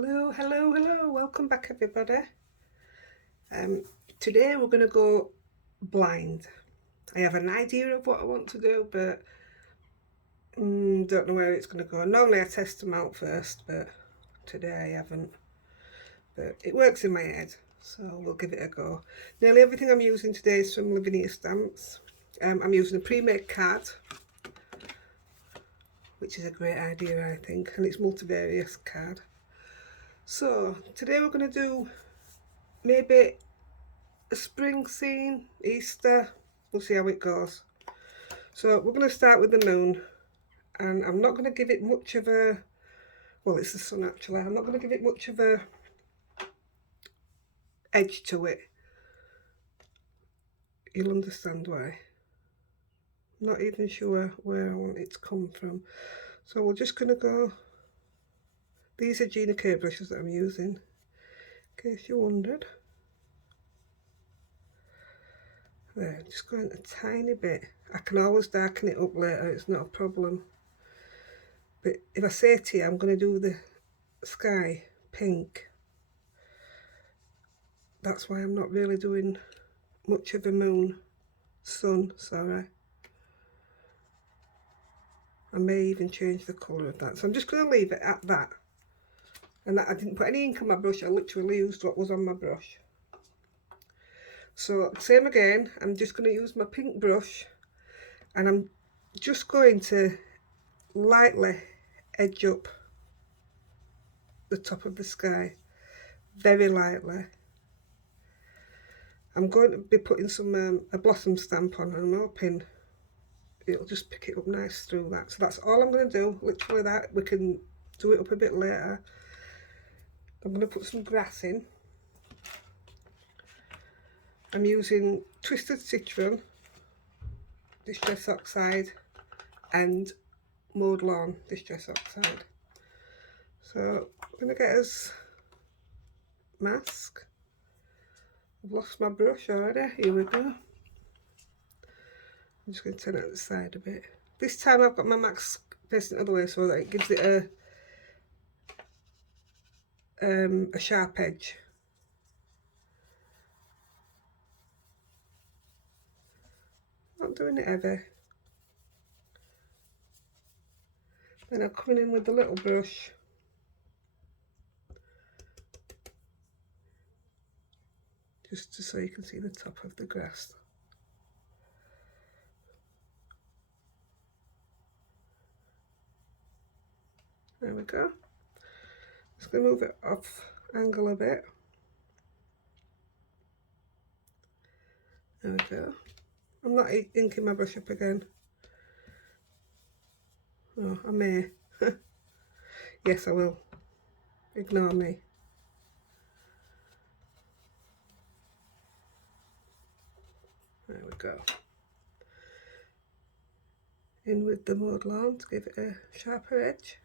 Hello, hello, hello. Welcome back, everybody. Um, Today we're going to go blind. I have an idea of what I want to do, but don't know where it's going to go. Normally I test them out first, but today I haven't. But it works in my head, so we'll give it a go. Nearly everything I'm using today is from Lavinia stamps. I'm using a pre-made card, which is a great idea, I think, and it's multivarious card. So today we're going to do maybe a spring scene, Easter. We'll see how it goes. So we're going to start with the moon, and I'm not going to give it much of a, well, it's the sun actually. I'm not going to give it much of a edge to it. You'll understand why. I'm not even sure where I want it to come from. So we're just going to go, these are Gina K brushes that I'm using, in case you wondered. There, just going a tiny bit. I can always darken it up later, it's not a problem. But if I say to you, I'm going to do the sky pink, that's why I'm not really doing much of a sun, sorry. I may even change the colour of that. So I'm just going to leave it at that. And that, I didn't put any ink on my brush, I literally used what was on my brush. So same again, I'm just going to use my pink brush, and I'm just going to lightly edge up the top of the sky, very lightly. I'm going to be putting some a blossom stamp on, and I'm hoping it'll just pick it up nice through that. So that's all I'm going to do, literally that. We can do it up a bit later. I'm going to put some grass in. I'm using Twisted Citron, Distress Oxide, and Mowed Lawn Distress Oxide. So I'm going to get us mask. I've lost my brush already, here we go. I'm just going to turn it to the side a bit. This time I've got my mask facing the other way so that it gives it a sharp edge. Not doing it heavy. Then I'm coming in with the little brush. Just so you can see the top of the grass. There we go. Just going to move it off angle a bit. There we go. I'm not inking my brush up again. Oh, I may. Yes, I will. Ignore me. There we go. In with the Mowed Lawn to give it a sharper edge.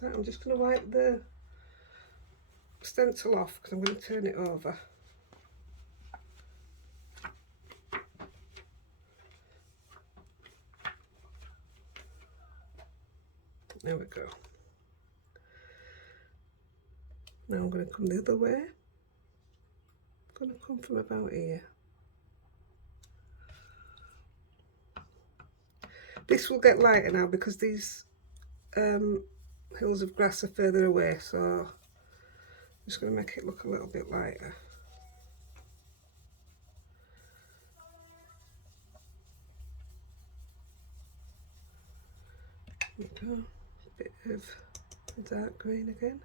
So I'm just going to wipe the stencil off because I'm going to turn it over. There we go. Now I'm going to come the other way. I'm going to come from about here. This will get lighter now because these hills of grass are further away, so I'm just going to make it look a little bit lighter. There we go. A bit of dark green again.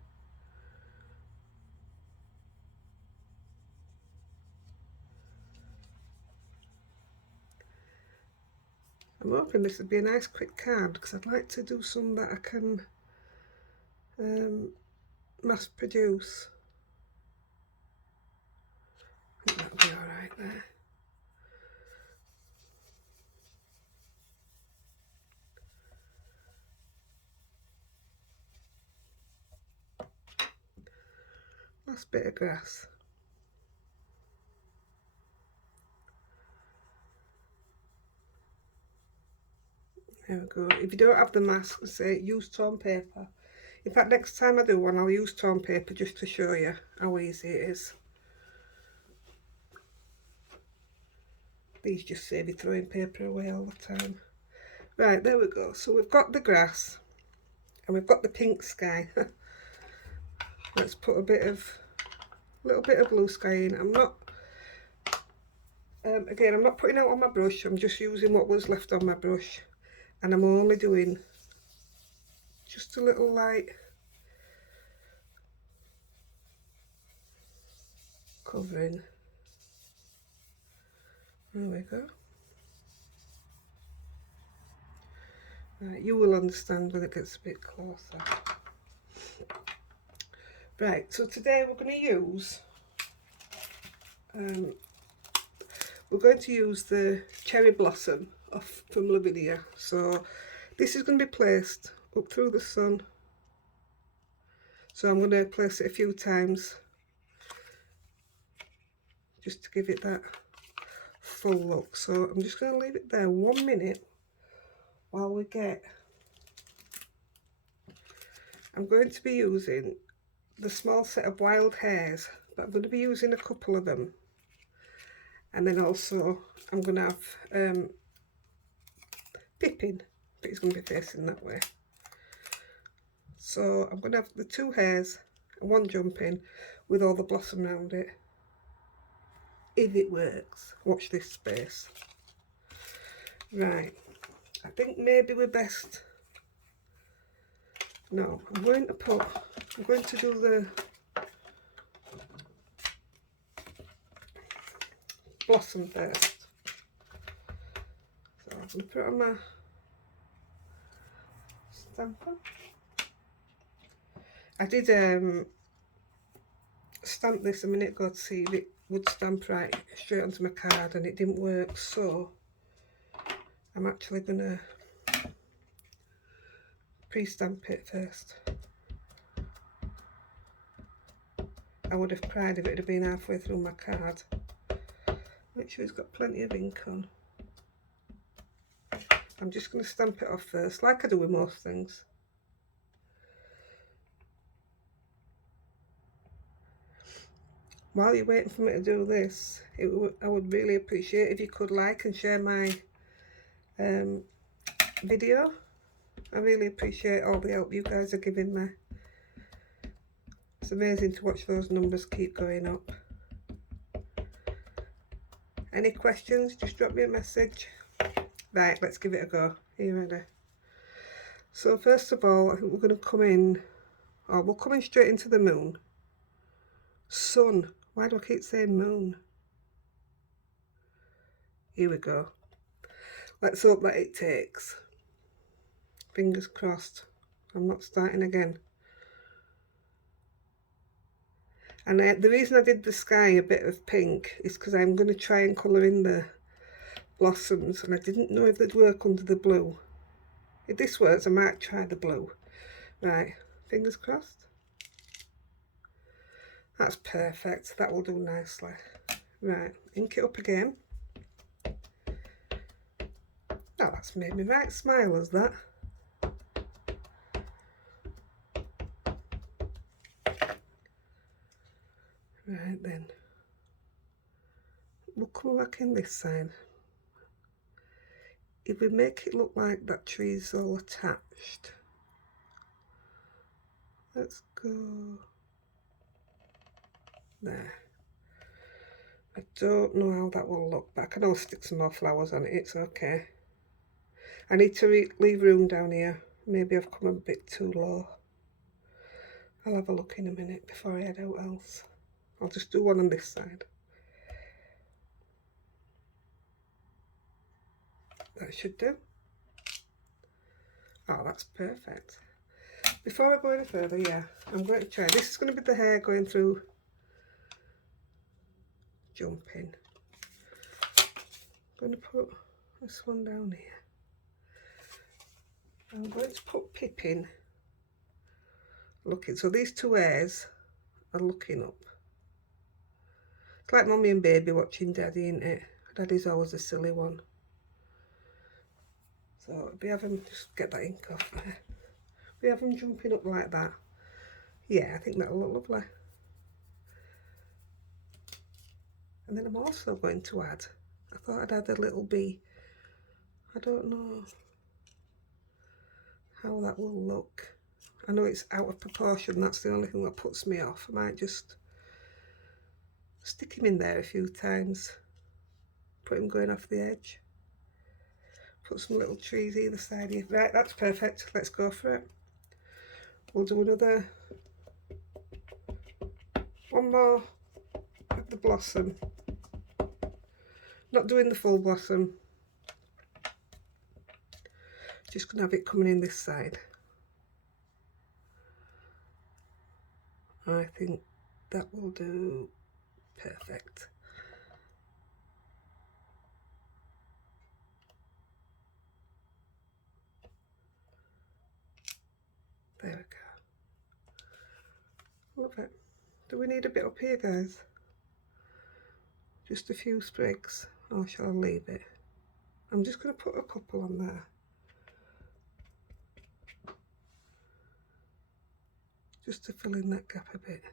I'm hoping this would be a nice quick card because I'd like to do some that I can mass produce. I think that'll be alright there. Last bit of grass. There we go. If you don't have the mask, say use torn paper. In fact, next time I do one, I'll use torn paper just to show you how easy it is. These just save you throwing paper away all the time. Right, there we go. So we've got the grass and we've got the pink sky. Let's put a little bit of blue sky in. I'm not, again, I'm not putting out on my brush. I'm just using what was left on my brush, and I'm only doing just a little light covering. There we go. Right, you will understand when it gets a bit closer. Right, so today we're going to use the cherry blossom from Lavinia. So this is going to be placed up through the sun. So I'm going to place it a few times just to give it that full look. So I'm just going to leave it there 1 minute while we get. I'm going to be using the small set of wild hares, but I'm going to be using a couple of them. And then also I'm going to have Pippin, but he's going to be facing that way. So I'm going to have the 2 hares and 1 jumping with all the blossom around it. If it works. Watch this space. Right, I think maybe we're best. No, I'm going to do the blossom first. So I'm going to put it on my stamper. I did stamp this a minute ago to see if it would stamp right straight onto my card, and it didn't work, so I'm actually going to pre-stamp it first. I would have cried if it had been halfway through my card. Make sure it's got plenty of ink on. I'm just going to stamp it off first, like I do with most things. While you're waiting for me to do this, I would really appreciate if you could like and share my video. I really appreciate all the help you guys are giving me. It's amazing to watch those numbers keep going up. Any questions, just drop me a message. Right, let's give it a go. Are you ready? So first of all, I think we're going to come in, we'll come in straight into the moon. Sun. Why do I keep saying moon? Here we go. Let's hope that it takes. Fingers crossed. I'm not starting again. And the reason I did the sky a bit of pink is because I'm going to try and colour in the blossoms, and I didn't know if they'd work under the blue. If this works, I might try the blue. Right, fingers crossed. That's perfect. That will do nicely. Right, ink it up again. Oh, that's made me right smile, as that. Right then. We'll come back in this side. If we make it look like that tree's all attached. Let's go there. I don't know how that will look, but I can always stick some more flowers on it. It's okay. I need to leave room down here. Maybe I've come a bit too low. I'll have a look in a minute before I head out else. I'll just do one on this side. That should do. Oh, that's perfect. Before I go any further, yeah, I'm going to try. This is going to be the hair going through jumping. I'm going to put this one down here. I'm going to put Pippin. Looking, so these 2 hairs are looking up. It's like mummy and baby watching daddy, isn't it? Daddy's always a silly one. So we have him, just get that ink off there. We have him jumping up like that. Yeah, I think that'll look lovely. And then I'm also going to add, I thought I'd add a little bee. I don't know how that will look. I know it's out of proportion, that's the only thing that puts me off. I might just stick him in there a few times, put him going off the edge, put some little trees either side here. Right, that's perfect, let's go for it. We'll do one more of the blossom. Not doing the full blossom, just gonna have it coming in this side. I think that will do perfect. There we go. Love it. Do we need a bit up here, guys? Just a few sprigs, or shall I leave it? I'm just going to put a couple on there. Just to fill in that gap a bit.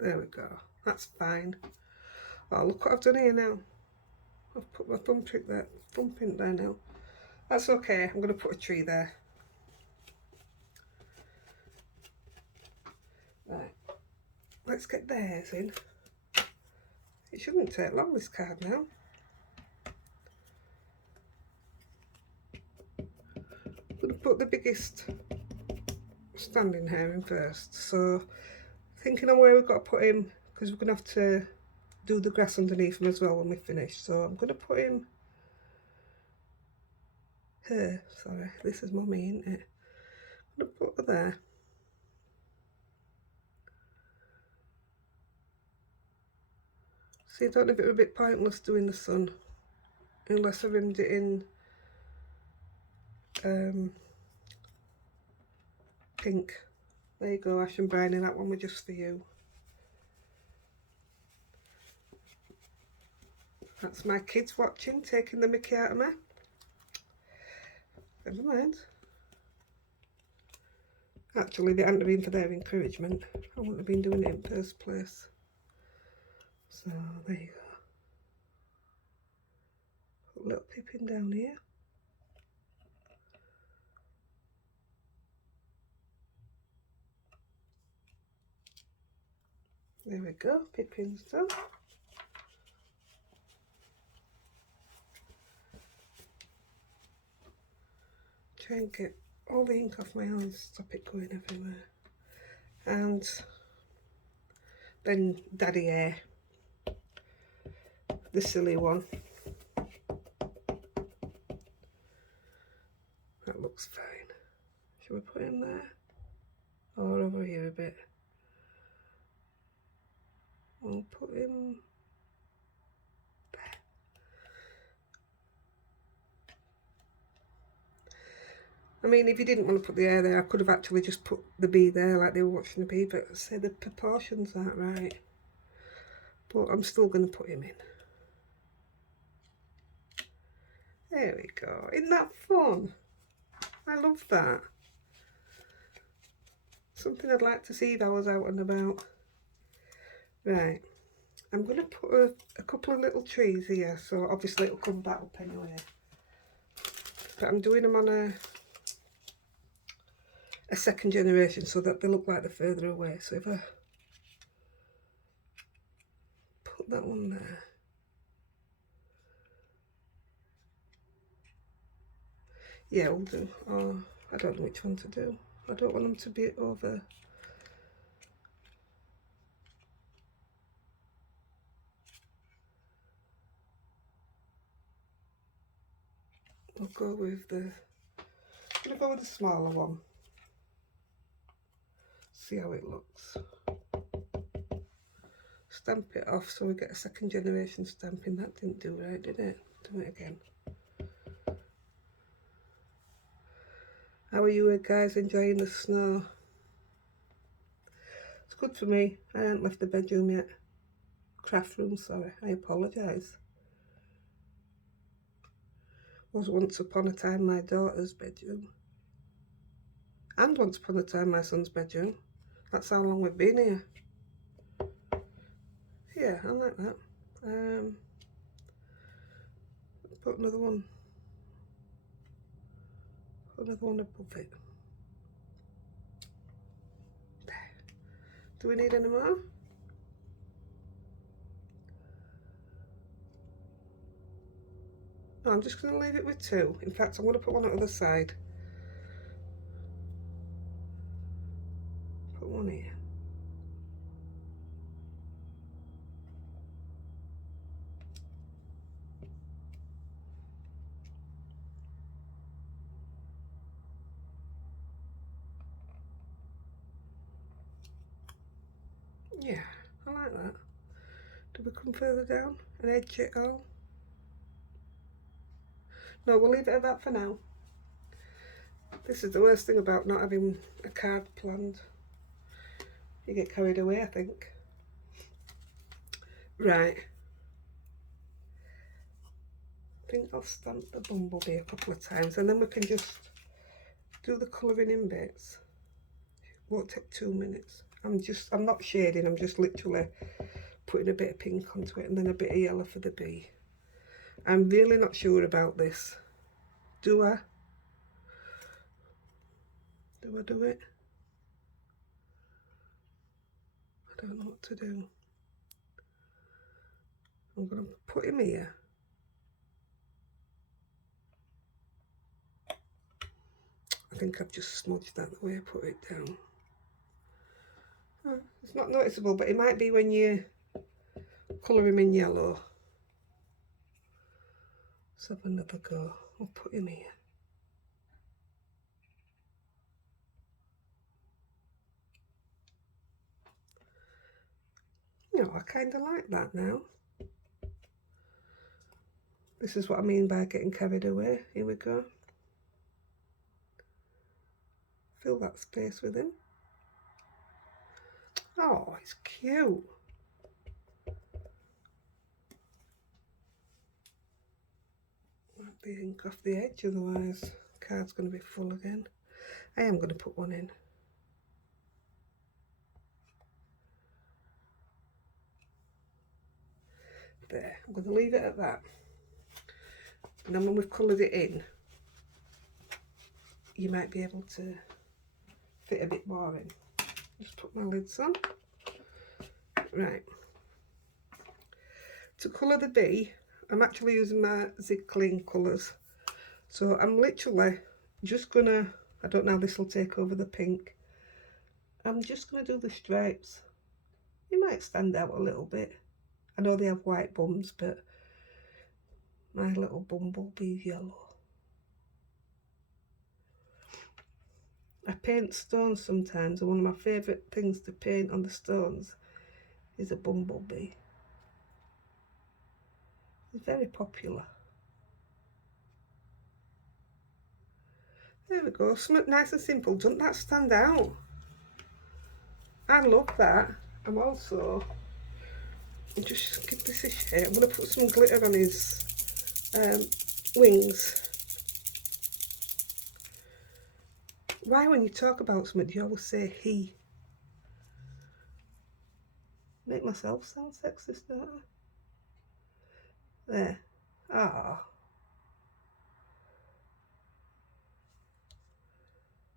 There we go. That's fine. Oh, look what I've done here now. I've put my thumbprint there now. That's okay. I'm going to put a tree there. Right. Let's get the hairs in. It shouldn't take long, this card now. I'm going to put the biggest standing hair in first. So, thinking on where we've got to put him, because we're going to have to do the grass underneath him as well when we finish. So I'm going to put him here. Sorry, this is mummy, isn't it? I'm going to put her there. See, I don't know if it would be a bit pointless doing the sun, unless I rimmed it in pink. There you go, Ash and Briny, that one was just for you. That's my kids watching, taking the mickey out of me. Never mind. Actually, they hadn't been for their encouragement, I wouldn't have been doing it in the first place. So, there you go. Put a little pippin down here. There we go, pippin's done. Try and get all the ink off my hands, stop it going everywhere. And then Daddy Hare, the silly one. That looks fine. Should we put him there? Or over here a bit? We'll put him there. I mean, if you didn't want to put the hair there, I could have actually just put the bee there like they were watching the bee, but say the proportions aren't right. But I'm still going to put him in. There we go. Isn't that fun? I love that. Something I'd like to see if I was out and about. Right. I'm going to put a couple of little trees here, so obviously it'll come back up anyway. But I'm doing them on a second generation so that they look like they're further away. So if I put that one there. Yeah, we'll do. Oh, I don't know which one to do. I don't want them to be over. I'll go with I'm gonna go with the smaller one. See how it looks. Stamp it off so we get a second generation stamping. That didn't do right, did it? Do it again. How are you guys enjoying the snow? It's good for me. I haven't left the bedroom yet. Craft room, sorry. I apologise. Was once upon a time my daughter's bedroom. And once upon a time my son's bedroom. That's how long we've been here. Yeah, I like that. Put another one. Put another one above it. There. Do we need any more? No, I'm just going to leave it with two. In fact, I'm going to put one on the other side. Put one here. Yeah, I like that. Do we come further down and edge it all? No, we'll leave it at that for now. This is the worst thing about not having a card planned. You get carried away, I think. Right. I think I'll stamp the Bumble Bee a couple of times and then we can just do the colouring in bits. Won't take 2 minutes. I'm not shading, I'm just literally putting a bit of pink onto it and then a bit of yellow for the bee. I'm really not sure about this. Do I? Do I do it? I don't know what to do. I'm going to put him here. I think I've just smudged that the way I put it down. Oh, it's not noticeable, but it might be when you colour him in yellow. Let's have another go. I'll put him here. You know, I kind of like that now. This is what I mean by getting carried away. Here we go. Fill that space with him. Oh, it's cute. Wipe the ink off the edge, otherwise the card's going to be full again. I am going to put one in. There, I'm going to leave it at that. And then when we've coloured it in, you might be able to fit a bit more in. Just put my lids on. Right. To colour the bee, I'm actually using my Zig Clean colours. So I'm literally just gonna, I don't know how this will take over the pink. I'm just gonna do the stripes. It might stand out a little bit. I know they have white bums, but my little bumblebee's yellow. I paint stones sometimes, and one of my favourite things to paint on the stones is a bumblebee. It's very popular. There we go, something nice and simple. Doesn't that stand out? I love that. I'm also, just give this a shake. I'm going to put some glitter on his wings. Why when you talk about something do you always say he? Make myself sound sexist, don't I? There. Ah.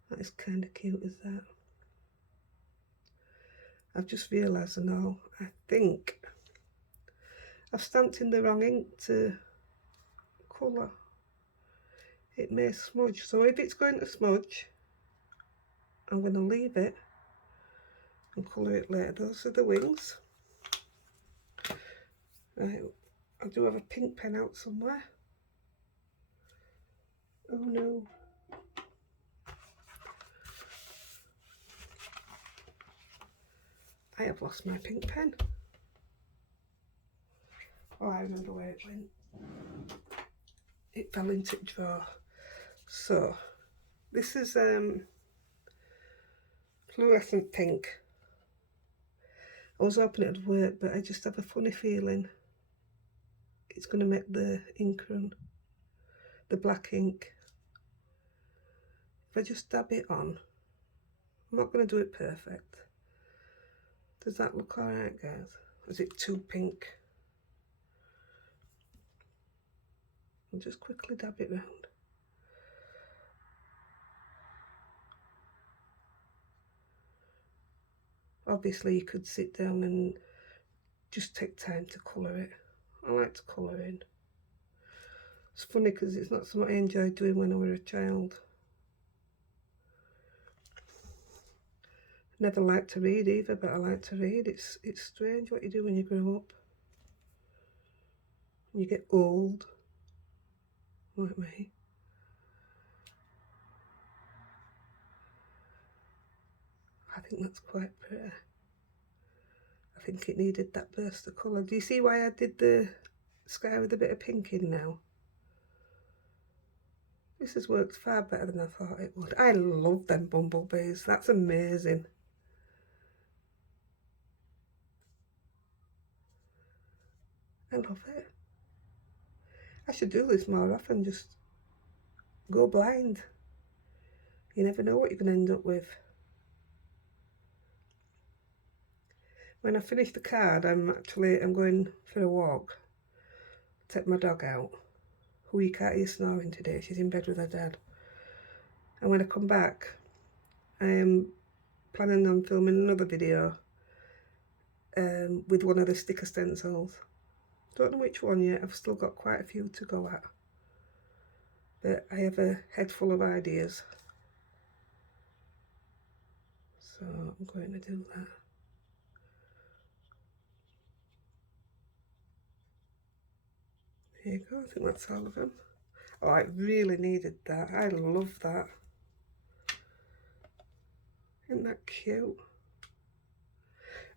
That is kind of cute, is that? I've just realised now, I think I've stamped in the wrong ink to colour. It may smudge, so if it's going to smudge, I'm going to leave it and colour it later. Those are the wings. Right, I do have a pink pen out somewhere. Oh no. I have lost my pink pen. Oh, I remember where it went. It fell into the drawer. So, This is fluorescent pink. I was hoping it'd work, but I just have a funny feeling it's going to make the ink run, the black ink. If I just dab it on, I'm not going to do it perfect. Does that look alright, guys? Or is it too pink? I'll just quickly dab it round. Obviously you could sit down and just take time to colour it. I like to colour in. It's funny because it's not something I enjoyed doing when I was a child. Never liked to read either, but I like to read. It's strange what you do when you grow up. When you get old, like me. I think that's quite pretty. I think it needed that burst of colour. Do you see why I did the sky with a bit of pink in now? This has worked far better than I thought it would. I love them bumblebees. That's amazing. I love it. I should do this more often, just go blind. You never know what you're going to end up with. When I finish the card, I'm going for a walk. Take my dog out, who you can't hear snoring today. She's in bed with her dad. And when I come back, I am planning on filming another video with one of the sticker stencils. Don't know which one yet. I've still got quite a few to go at. But I have a head full of ideas. So I'm going to do that. There you go, I think that's all of them. Oh, I really needed that. I love that. Isn't that cute?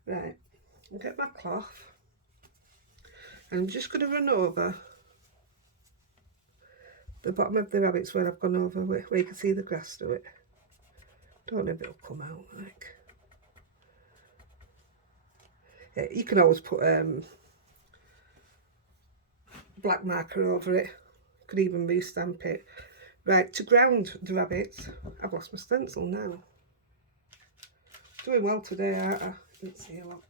Right, I'll get my cloth. And I'm just going to run over the bottom of the rabbits where I've gone over, where you can see the grass to it. Don't know if it'll come out like. Yeah, you can always put black marker over it. You could even re-stamp it. Right, to ground the rabbits, I've lost my stencil now. Doing well today, aren't I? Let's see a look.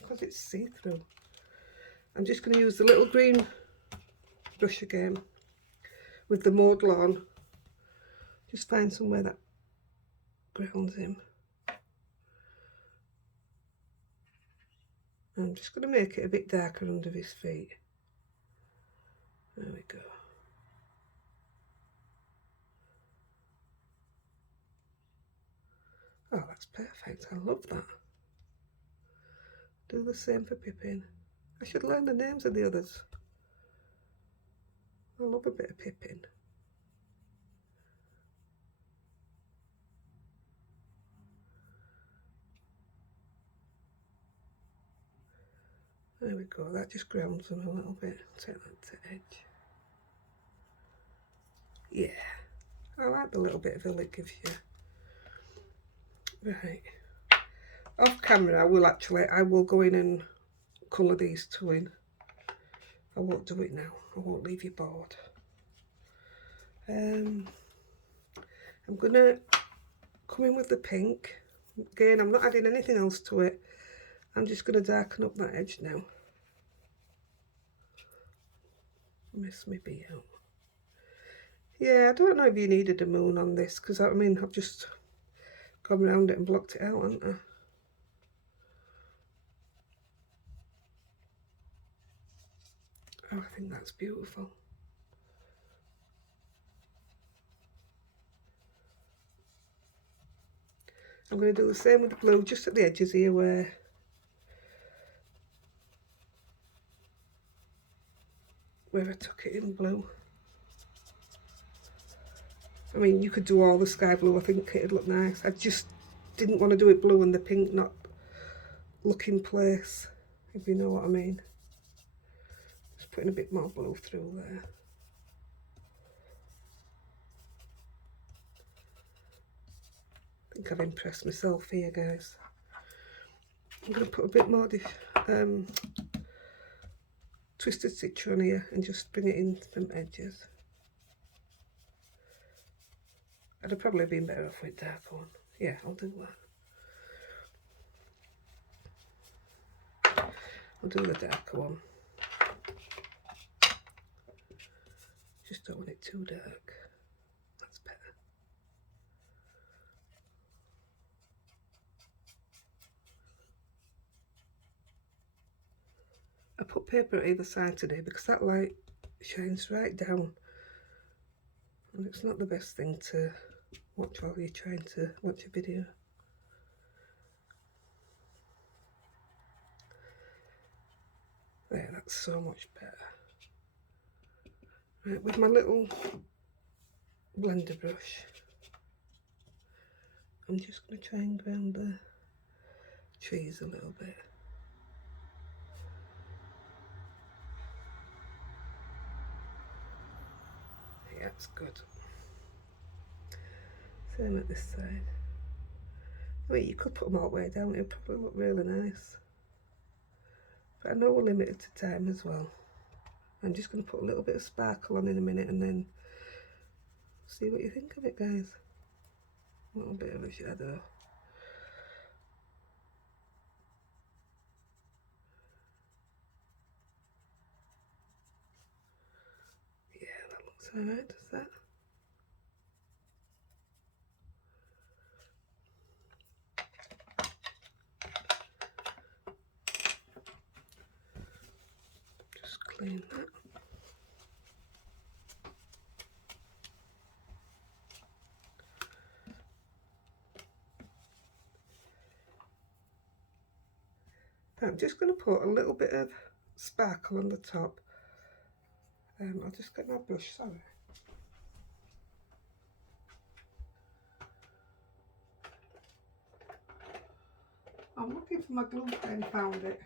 Because it's see-through. I'm just going to use the little green brush again with the mowed lawn. Just find somewhere that grounds him. I'm just going to make it a bit darker under his feet. There we go. Oh, that's perfect. I love that. Do the same for Pippin. I should learn the names of the others. I love a bit of Pippin. There we go. That just grounds them a little bit. Take that to edge. Yeah. I like the little bit of hill it gives you. Right. Off camera, I will go in and colour these two in. I won't do it now. I won't leave you bored. I'm going to come in with the pink. Again, I'm not adding anything else to it. I'm just going to darken up that edge now. Miss me bee out. Yeah, I don't know if you needed a moon on this, because I mean, I've just gone around it and blocked it out, haven't I? Oh, I think that's beautiful. I'm going to do the same with the blue, just at the edges here where I took it in blue. I mean, you could do all the sky blue, I think it'd look nice. I just didn't want to do it blue and the pink not look in place, if you know what I mean. Just putting a bit more blue through there. think I've impressed myself here, guys. I'm going to put a bit more twisted stitch on here and just bring it in from edges. I'd have probably been better off with darker one. Yeah, I'll do that. I'll do the darker one. Just don't want it too dark. That's better. I put paper at either side today because that light shines right down, and it's not the best thing to watch while you're trying to watch a video. There, that's so much better. Right, with my little blender brush, I'm just going to try and ground the trees a little bit. Yeah, that's good. Same at this side. I mean, you could put them all the way down, it would probably look really nice. But I know we're limited to time as well. I'm just going to put a little bit of sparkle on in a minute and then see what you think of it, guys. A little bit of a shadow. Yeah, that looks alright, does that? Just clean that. I'm just going to put a little bit of sparkle on the top. I'll just get my brush, sorry. I'm looking for my glue pen, found it.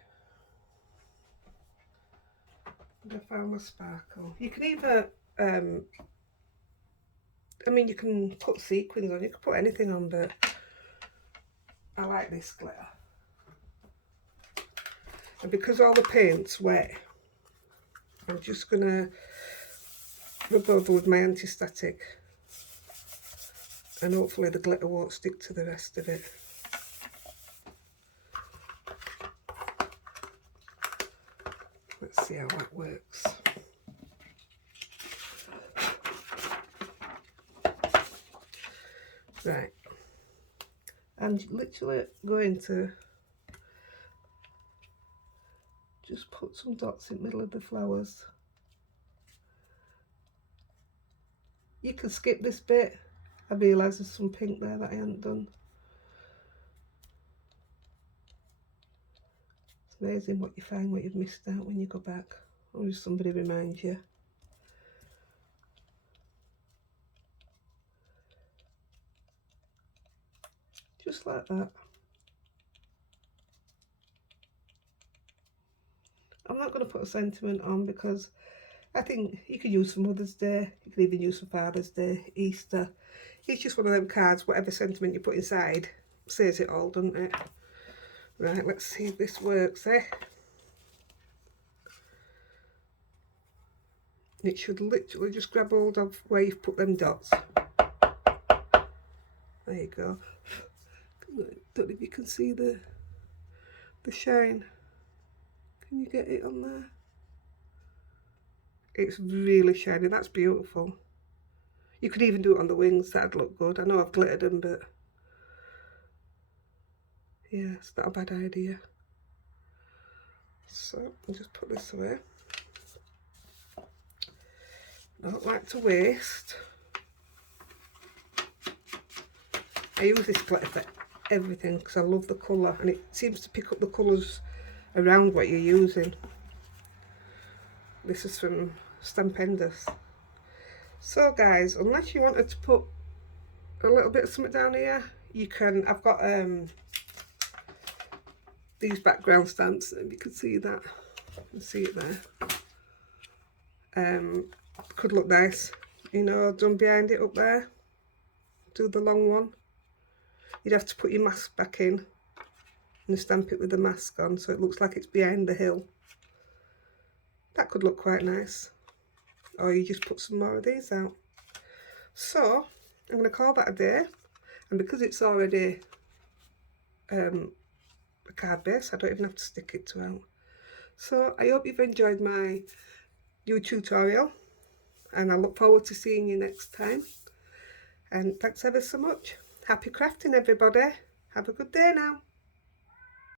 And I found my sparkle. You can either, I mean, you can put sequins on, you can put anything on, but I like this glitter. And because all the paint's wet, I'm just going to rub over with my anti-static, and hopefully the glitter won't stick to the rest of it. Let's see how that works. Right, I'm literally going to just put some dots in the middle of the flowers. You can skip this bit. I realise there's some pink there that I haven't done. It's amazing what you find, what you've missed out when you go back, or if somebody reminds you. Just like that. I'm not going to put a sentiment on because I think you could use for Mother's Day, you could even use for Father's Day, Easter. It's just one of them cards, whatever sentiment you put inside says it all, doesn't it? Right, let's see if this works, eh? It should literally just grab hold of where you've put them dots. There you go. Don't know if you can see the shine. Can you get it on there? It's really shiny, that's beautiful. You could even do it on the wings, that'd look good. I know I've glittered them, but yeah, it's not a bad idea. So I'll just put this away. I don't like to waste. I use this glitter for everything because I love the colour, and it seems to pick up the colours around what you're using. This is from Stampendous. So guys, unless you wanted to put a little bit of something down here, you can. I've got these background stamps, and you can see that. You can see it there. Could look nice, you know, done behind it up there. Do the long one. you'd have to put your mask back in and stamp it with the mask on so it looks like it's behind the hill. That could look quite nice. Or you just put some more of these out. So I'm going to call that a day, and because it's already a card base, I don't even have to stick it out. So I hope you've enjoyed my new tutorial, and I look forward to seeing you next time. And thanks ever so much. Happy crafting, everybody. Have a good day now.